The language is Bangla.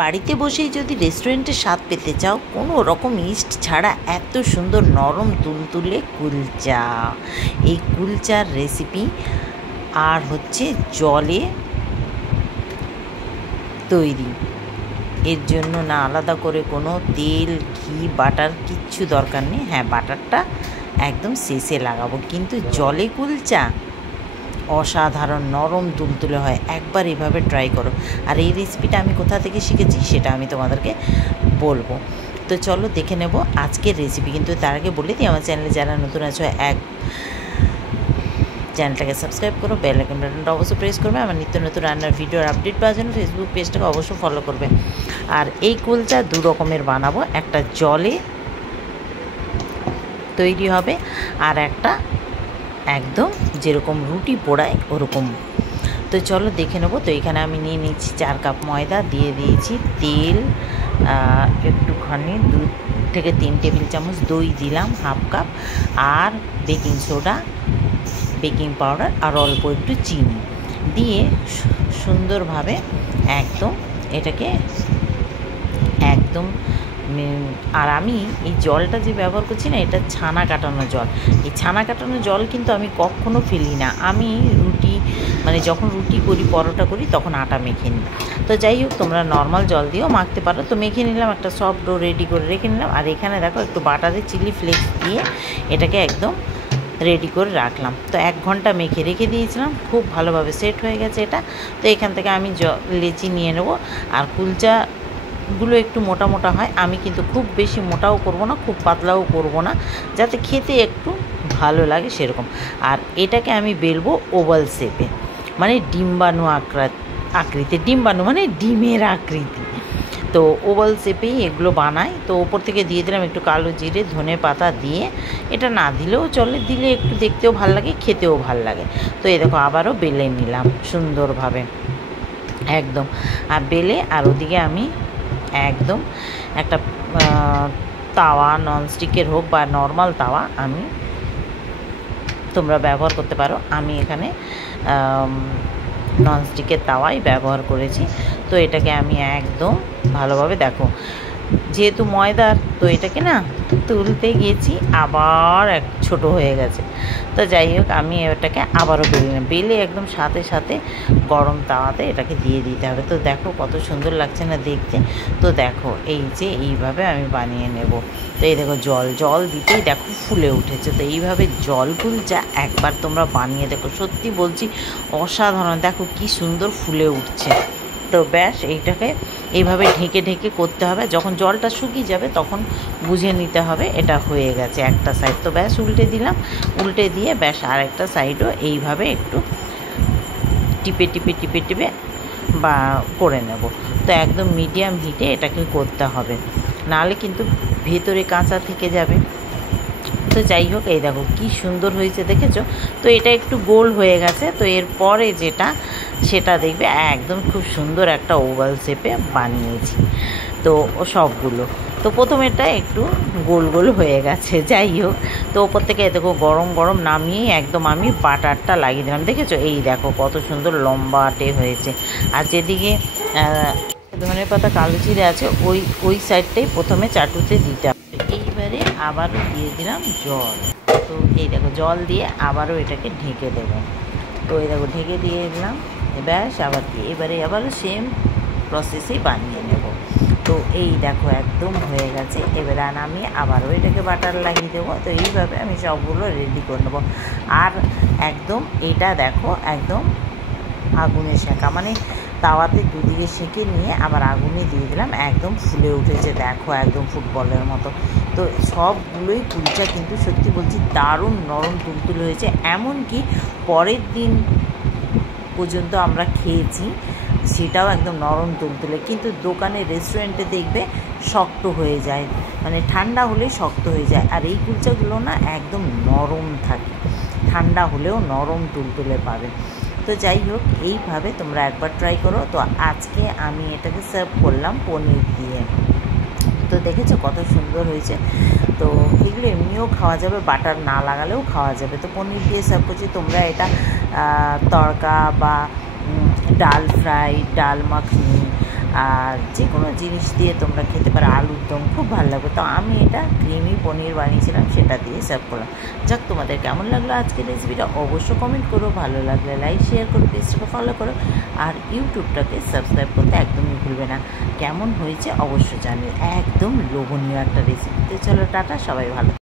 বাড়িতে বসেই যদি রেস্টুরেন্টের স্বাদ পেতে চাও, কোনো রকম ইস্ট ছাড়া এত সুন্দর নরম তুলতুলে কুলচা, এই কুলচার রেসিপি আর হচ্ছে জলে তৈরি। এর জন্য না আলাদা করে কোনো তেল, ঘি, বাটার কিচ্ছু দরকার নেই। হ্যাঁ, বাটারটা একদম শেষে লাগাবো, কিন্তু জলে কুলচা অসাধারণ নরম তুলতুলে হয়। একবার এভাবে ট্রাই করো। আর এই রেসিপিটা আমি কোথা থেকে শিখেছি সেটা আমি তোমাদেরকে বলবো। তো চলো দেখে নেব আজকের রেসিপি। কিন্তু তার আগে বলে দিই, আমার চ্যানেলে যারা নতুন আছো চ্যানেলটাকে সাবস্ক্রাইব করো, বেল আইকন বাটনটা অবশ্যই প্রেস করবে। আমার নিত্য নতুন রান্নার ভিডিওর আপডেট পাওয়ার জন্য ফেসবুক পেজটাকে অবশ্যই ফলো করবে। আর এই কুলচা দু রকমের বানাবো, একটা জলে তৈরি হবে আর একটা একদম যেরকম রুটি পোড়ায় ওরকম। তো চলো দেখে নেবো। তো এখানে আমি নিয়ে নিচ্ছি 4 কাপ ময়দা, দিয়ে দিয়েছি তেল, একটুখানি 2 থেকে 3 টেবিল চামচ দই দিলাম, হাফ কাপ, আর বেকিং সোডা, বেকিং পাউডার আর অল্প একটু চিনি দিয়ে সুন্দরভাবে একদম এটাকে একদম। আর আমি এই জলটা যে ব্যবহার করছি না, এটা ছানা কাটানো জল। এই ছানা কাটানো জল কিন্তু আমি কখনো ফেলি না। আমি যখন রুটি করি, পরোটা করি, তখন আটা মেখে নিই। তো যাই হোক, তোমরা নর্মাল জল দিয়েও মাখতে পারো। তো মেখে নিলাম, একটা সফট ডো রেডি করে রেখে নিলাম। আর এখানে দেখো একটু বাটারে চিলি ফ্লেক্স দিয়ে এটাকে একদম রেডি করে রাখলাম। তো 1 ঘন্টা মেখে রেখে দিয়েছিলাম, খুব ভালোভাবে সেট হয়ে গেছে এটা। তো এখান থেকে আমি লেচি নিয়ে নেব। আর কুলচাগুলো একটু মোটা মোটা হয়, আমি কিন্তু খুব বেশি মোটাও করব না, খুব পাতলাও করব না, যাতে খেতে একটু ভালো লাগে সেরকম। আর এটাকে আমি বেলবো ওভাল শেপে, মানে ডিম্বাণু আকৃতি। ডিম্বাণু মানে ডিমের আকৃতি। তো ওভাল শেপেই এগুলো বানাই। তো ওপর থেকে দিয়ে দিলাম একটু কালো জিরে, ধনে পাতা দিয়ে। এটা না দিলেও চলে, দিলে একটু দেখতেও ভাল লাগে, খেতেও ভাল লাগে। তো এই দেখো আবারও বেলে নিলাম সুন্দরভাবে একদম। আর বেলে আর ওদিকে আমি একদম একটা তাওয়া, ননস্টিকের হোক বা নর্মাল তাওয়া তোমরা ব্যবহার করতে পারো। আমি এখানে ননস্টিকের তাওয়াই ব্যবহার করেছি। তো এটাকে আমি একদম ভালোভাবে, দেখো যেহেতু ময়দার, তো এটাকে না তুলতে গিয়েছি আবার ছোট হয়ে গেছে। তো যাই হোক, আমি এটাকে আবারও বেলে একদম সাথে সাথে গরম তাওয়াতে এটাকে দিয়ে দিতে হবে। তো দেখো কত সুন্দর লাগছে না দেখতে। তো দেখো এই যে এইভাবে আমি বানিয়ে নেব। তো এই দেখো জল দিতেই দেখো ফুলে উঠেছে। তো এইভাবে জল কুলচা একবার তোমরা বানিয়ে দেখো, সত্যি বলছি অসাধারণ। দেখো কি সুন্দর ফুলে উঠছে। তো ব্যাস এইটাকে এইভাবে ঢেকে ঢেকে করতে হবে। যখন জলটা শুকিয়ে যাবে তখন বুঝে নিতে হবে এটা হয়ে গেছে একটা সাইড। তো ব্যাস উল্টে দিলাম, উল্টে দিয়ে ব্যাস আরেকটা সাইডও এইভাবে একটু টিপে টিপে টিপে টিপে বা করে নেব। তো একদম মিডিয়াম হিটে এটাকে করতে হবে, নাহলে কিন্তু ভেতরে কাঁচা থেকে যাবে। তো যাই হোক, এই দেখো কি সুন্দর হয়েছে, দেখেছো? তো এটা একটু গোল হয়ে গেছে। তো এরপরে সেটা দেখবে একদম খুব সুন্দর একটা ওভাল শেপে বানিয়েছি। তো সবগুলো, তো প্রথমেরটা একটু গোল গোল হয়ে গেছে। যাই হোক, তো ওপর থেকে দেখো গরম গরম নামিয়েই একদম আমি বাটারটা লাগিয়ে দিলাম। দেখেছো? এই দেখো কত সুন্দর লম্বাটে হয়েছে। আর যেদিকে ধনে পাতা, কালো জিরে আছে, ওই সাইডটাই প্রথমে চাটুতে দিতে হবে। এইবারে আবারও দিয়ে দিলাম জল। তো এই দেখো জল দিয়ে আবারও এটাকে ঢেকে দেবো। তো এই দেখো ঢেকে দিয়ে দিলাম, ব্যাস আবার দিয়ে আবারও সেম প্রসেসেই বানিয়ে নেব। তো এই দেখো একদম হয়ে গেছে। এবারে আমি আবারও এটাকে বাটার লাগিয়ে দেবো। তো এইভাবে আমি সবগুলো রেডি করে নেবো। আর একদম এটা দেখো একদম আগুনে সেঁকা, মানে তাওয়াতে দুদিকে সেঁকে নিয়ে আবার আগুনে দিয়ে দিলাম, একদম ফুলে উঠেছে। দেখো একদম ফুটবলের মতো। তো সবগুলোই কুলচা কিন্তু সত্যি বলছি দারুণ নরম তুলতুলে হয়েছে। এমনকি পরের দিন পর্যন্ত আমরা খেয়েছি, সেটাও একদম নরম তুলতুলে। কিন্তু দোকানে, রেস্টুরেন্টে দেখবে শক্ত হয়ে যায়, মানে ঠান্ডা হলেই শক্ত হয়ে যায়। আর এই কুলচাগুলো না একদম নরম থাকে, ঠান্ডা হলেও নরম তুলতুলে পাবে। তো যাই হোক, এইভাবে তোমরা একবার ট্রাই করো। তো আজকে আমি এটাকে সার্ভ করলাম পনির দিয়ে। তো দেখেছো কত সুন্দর হয়েছে। তো এগুলো এমনিও খাওয়া যাবে, বাটার না লাগালেও খাওয়া যাবে। তো পনির দিয়ে সার্ভ করছি। তোমরা এটা তড়কা বা ডাল ফ্রাই, ডাল মাখনি আর যে কোনো জিনিস দিয়ে তোমরা খেতে পারো, আলুর দম খুব ভালো লাগবে। তো আমি এটা ক্রিমি পনির বানিয়েছিলাম, সেটা দিয়ে সার্ভ করলাম। যাক, তোমাদের কেমন লাগলো আজকের রেসিপিটা অবশ্যই কমেন্ট করো, ভালো লাগলে লাইক শেয়ার করো, পেজটাকে ফলো করো, আর ইউটিউবটাকে সাবস্ক্রাইব করতে একদমই ভুলবে না। কেমন হয়েছে অবশ্যই জানিও, একদম লোভনীয় একটা রেসিপিতে। চলো টাটা, সবাই ভালো।